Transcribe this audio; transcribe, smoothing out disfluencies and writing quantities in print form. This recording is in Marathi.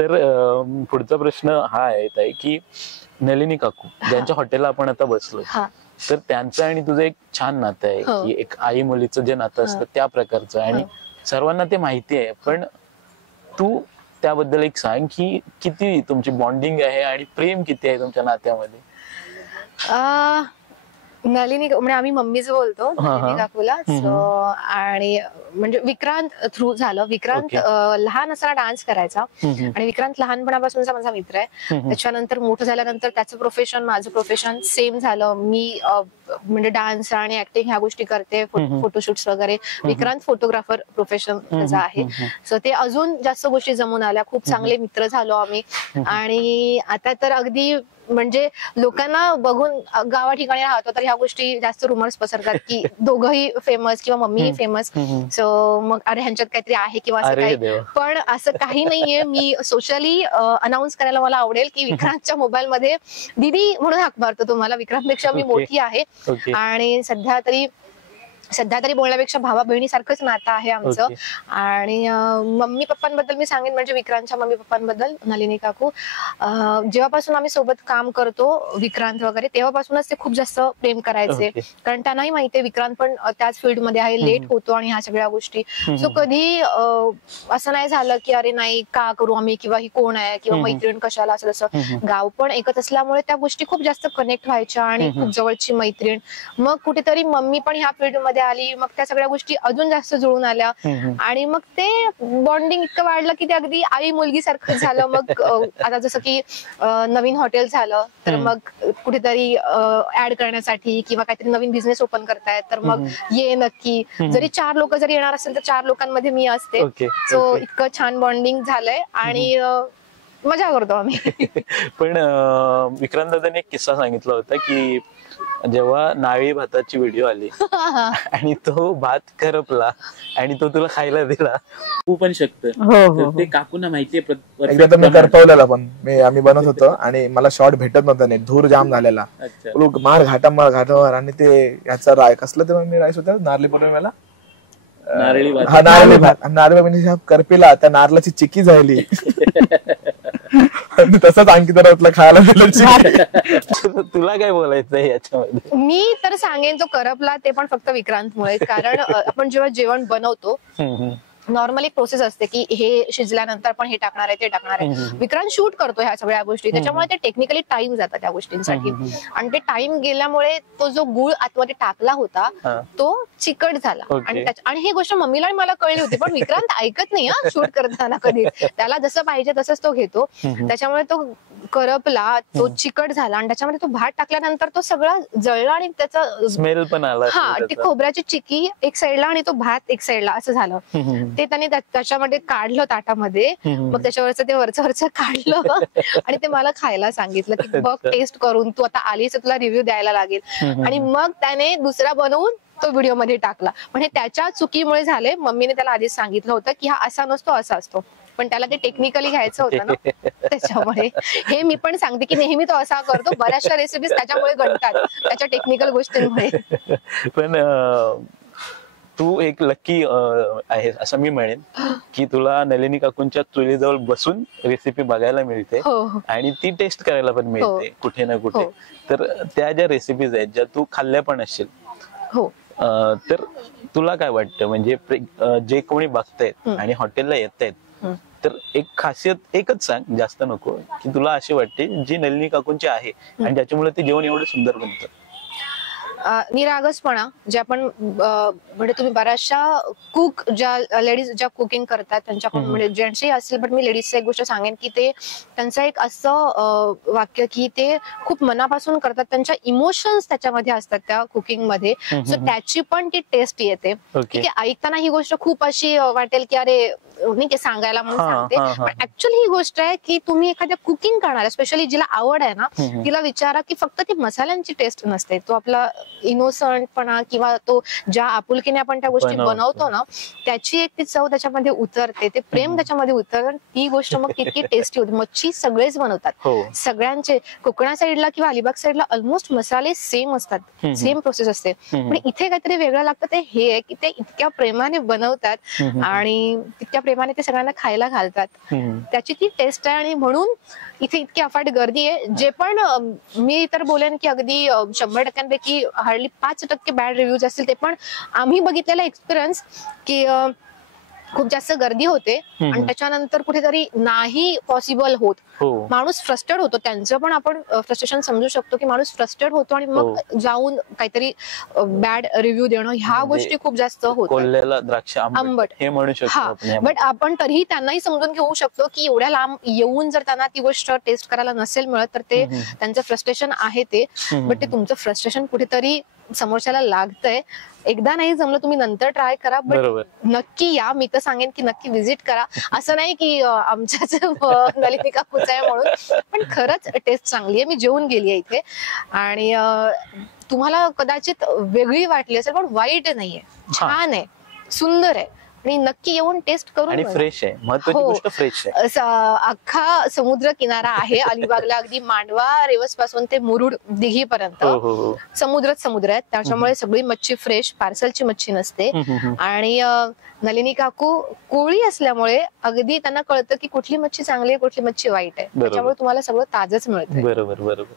तर पुढचा प्रश्न हा आहे की नलिनी काकू ज्यांच्या हॉटेलला आपण आता बसलो, तर त्यांचं आणि तुझं एक छान नातं आहे की एक आई मुलीचं जे नातं असतं त्या प्रकारचं, आणि सर्वांना ते माहिती आहे. पण तू त्याबद्दल एक सांग की किती तुमची बॉन्डिंग आहे आणि प्रेम किती आहे तुमच्या नात्यामध्ये. नलिनी म्हणजे आम्ही मम्मीच बोलतो नलिनी काकूला. आणि म्हणजे विक्रांत थ्रू झालं. विक्रांत लहान असताना डान्स करायचा आणि विक्रांत लहानपणापासूनचा माझा मित्र आहे. त्याच्यानंतर मोठं झाल्यानंतर त्याचं प्रोफेशन माझं प्रोफेशन सेम झालं. मी म्हणजे डान्स आणि ऍक्टिंग ह्या गोष्टी करते, फोटोशूट्स वगैरे. विक्रांत फोटोग्राफर प्रोफेशन त्याचं आहे. सो ते अजून जास्त गोष्टी जमून आल्या. खूप चांगले मित्र झालो आम्ही. आणि आता तर अगदी म्हणजे लोकांना बघून गावा ठिकाणी राहतो तर ह्या गोष्टी जास्त रुमर्स पसरतात की दोघंही फेमस किंवा मम्मीही फेमस. सो मग अरे ह्यांच्यात काहीतरी आहे किंवा असं काही, पण असं काही नाहीये. मी सोशली अनाऊन्स करायला मला आवडेल की विक्रांतच्या मोबाईल मध्ये दीदी म्हणून हाक मारतो तुम्हाला. विक्रांतपेक्षा मी मोठी आहे आणि सध्या तरी बोलण्यापेक्षा भावा बहिणीसारखंच नातं आहे आमचं. आणि मम्मी पप्पांबद्दल मी सांगेन म्हणजे विक्रांतच्या मम्मी पप्पांबद्दल नलिनी काकू जेव्हापासून आम्ही सोबत काम करतो विक्रांत वगैरे तेव्हापासूनच ते खूप जास्त प्रेम करायचे. कारण त्यांनाही माहितीये विक्रांत पण त्याच फील्ड मध्ये आहे, लेट होतो आणि ह्या सगळ्या गोष्टी. सो कधी असं नाही झालं की अरे नाही का करू आम्ही किंवा ही कोण आहे किंवा मैत्रीण कशाला असं तसं. गाव पण एकच असल्यामुळे त्या गोष्टी खूप जास्त कनेक्ट व्हायच्या आणि खूप जवळची मैत्रीण. मग कुठेतरी मम्मी पण ह्या फील्ड मध्ये आली, मग त्या सगळ्या गोष्टी अजून जास्त जुळून आल्या आणि मग ते बॉन्डिंग इतकं वाढलं की ते अगदी आई मुलगी सारखं झालं. मग आता जसं की नवीन हॉटेल झालं तर मग कुठेतरी ऍड करण्यासाठी किंवा काहीतरी नवीन बिझनेस ओपन करतायत तर मग ये नक्की. जरी 4 लोक जरी येणार असेल तर 4 लोकांमध्ये मी असते. सो इतकं छान बॉन्डिंग झालंय आणि मजा करतो आम्ही. पण विक्रांत दादाने एक किस्सा सांगितला होता की जेव्हा नारळी भाताची व्हिडिओ आली आणि तो भात करपला आणि तो तुला खायला दिला, तू पण शकतं ते काकूंना माहितीये. एकदा तर मी करपवलेला पण आम्ही बनवत होतो आणि मला शॉट भेटत नव्हता, नाही धूर जाम झालेला. मार घाटावर आणि ते याचा राय कसलं ते मी राईस होता नारळी पौर्णिमेला नारळी भात नारळी करपेला त्या नारळाची चिकी झाली. तसंच आणखी जरा खायला दिलं. तुला काय बोलायचंय याच्यामध्ये? मी तर सांगेन तो करपला ते पण फक्त विक्रांतमुळे. कारण आपण जेव्हा जेवण बनवतो नॉर्मली प्रोसेस असते की हे शिजल्यानंतर पण हे टाकणार आहे ते टाकणार आहे. विक्रांत शूट करतो ह्या सगळ्या गोष्टी, त्याच्यामुळे ते टेक्निकली टाइम जातात त्या गोष्टींसाठी. आणि ते टाइम गेल्यामुळे तो जो गुळ आतमध्ये टाकला होता तो चिकट झाला. आणि ही गोष्ट मम्मीला आणि मला कळली होती, पण विक्रांत ऐकत नाही हा शूट करताना कधी. त्याला जसं पाहिजे तसंच तो घेतो. त्याच्यामुळे तो करपला, तो चिकट झाला आणि त्याच्यामध्ये तो भात टाकल्यानंतर तो सगळा जळला आणि त्याचा स्मेल पण आला. हा, ती खोबऱ्याची चिकी एक साईडला आणि तो भात एक साईडला असं झालं. ते त्याने त्याच्यामध्ये काढलं ताटामध्ये. मग त्याच्यावरचं ते वरचं काढलं आणि ते मला खायला सांगितलं की बघ टेस्ट करून, तू आता आलीस तुला रिव्ह्यू द्यायला लागेल. आणि मग त्याने दुसरा बनवून तो व्हिडिओ मध्ये टाकला. म्हणजे त्याच्या चुकीमुळे झाले. मम्मीने त्याला आधीच सांगितलं होतं की हा असा नसतो असा असतो, पण त्याला ते टेक्निकली घ्यायचं होतं ना, त्याच्यामुळे. हे मी पण सांगते की नेहमी तो असा करतो. बऱ्याचशा रेसिपीज त्याच्यामुळे घडतात, त्याच्या टेक्निकल गोष्टींमुळे. पण तू एक लकी आहे असं मी म्हणेन की तुला नलिनी काकूंच्या चुलीजवळ बसून रेसिपी बघायला मिळते आणि ती टेस्ट करायला पण मिळते कुठे ना कुठे. तर त्या ज्या रेसिपीज आहेत ज्या तू खाल्ल्या पण असशील, तर तुला काय वाटतं म्हणजे जे कोणी बघतायत आणि हॉटेलला येत आहेत, तर एक खासियत एकच सांग, जास्त नको, की तुला अशी वाटते जी नलिनी काकूंची आहे आणि ज्याच्यामुळे ते जेवण एवढं सुंदर बनतं? निरागसपणा. जे आपण म्हणजे तुम्ही बऱ्याचशा कुक ज्या लेडीज ज्या कुकिंग करतात त्यांच्याकडून, म्हणजे जेंट्सही असतील पण मी लेडीजचं एक गोष्ट सांगेन की ते त्यांचं एक असं वाक्य की ते खूप मनापासून करतात, त्यांच्या इमोशन्स त्याच्यामध्ये असतात त्या कुकिंग मध्ये. सो त्याची पण ती टेस्ट येते. ठीक आहे, ऐकताना ही गोष्ट खूप अशी वाटेल की अरे नाही की सांगायला म्हणून सांगते, पण ऍक्च्युअली ही गोष्ट आहे की तुम्ही एखाद्या कुकिंग करणार, स्पेशली जिला आवड आहे ना, तिला विचारा की फक्त ती मसाल्यांची टेस्ट नसते, तो आपला इनोसंटपणा किंवा तो ज्या आपुलकीने आपण त्या गोष्टी बनवतो ना, त्याची एक ती चव त्याच्यामध्ये उतरते, ते प्रेम त्याच्यामध्ये उतरतं, ती गोष्ट मग किती टेस्टी होते. मच्छी सगळेच बनवतात, सगळ्यांचे. कोकणा साईडला किंवा अलिबाग साईडला ऑलमोस्ट मसाले सेम असतात, सेम प्रोसेस असते. पण इथे काहीतरी वेगळं लागतं, ते हे आहे की ते इतक्या प्रेमाने बनवतात आणि तितक्या प्रेमाने ते सगळ्यांना खायला घालतात, त्याची ती टेस्ट आहे. आणि म्हणून इथे इतकी अफाट गर्दी आहे. जे पण मी तर बोलेन की अगदी 100%पैकी हार्डली 5% बॅड रिव्ह्यूज असतील, ते पण आम्ही बघितलेला एक्सपिरियन्स की खूप जास्त गर्दी होते आणि त्याच्यानंतर कुठेतरी नाही पॉसिबल होत, माणूस फ्रस्ट्रेट होतो. त्यांचं पण आपण फ्रस्ट्रेशन समजू शकतो की माणूस फ्रस्ट्रेट होतो आणि मग जाऊन काहीतरी बॅड रिव्ह्यू देणं, ह्या गोष्टी खूप जास्त होतात. द्राक्ष आंबट हे म्हणू शकतो. बट आपण तरीही त्यांनाही समजून घेऊ शकतो की एवढ्या लांब येऊन जर त्यांना ती गोष्ट टेस्ट करायला नसेल मिळत तर ते त्यांचं फ्रस्ट्रेशन आहे ते. बट ते तुमचं फ्रस्ट्रेशन कुठेतरी समोरच्याला लागतंय. एकदा नाही जमलं तुम्ही नंतर ट्राय करा, बट नक्की या. मी तर सांगेन की नक्की व्हिजिट करा. असं नाही की आमच्याच नलिनी काकूच आहे म्हणून, पण खरंच टेस्ट चांगली आहे. मी जेवून गेली आहे इथे आणि तुम्हाला कदाचित वेगळी वाटली असेल, पण वाईट नाहीये, छान आहे, सुंदर आहे आणि नक्की येऊन टेस्ट करून. आणि फ्रेश आहे, महत्त्वाची गोष्ट फ्रेश आहे. अख्खा समुद्र किनारा आहे अलिबागला, अगदी मांडवा रेवस पासून ते मुरुड दिघीपर्यंत समुद्रच समुद्र आहे. त्याच्यामुळे सगळी मच्छी फ्रेश, पार्सलची मच्छी नसते. आणि नलिनी काकू कोळी असल्यामुळे अगदी त्यांना कळतं की कुठली मच्छी चांगली आहे, कुठली मच्छी वाईट आहे, त्याच्यामुळे तुम्हाला सगळं ताजंच मिळतं. बरोबर बरोबर.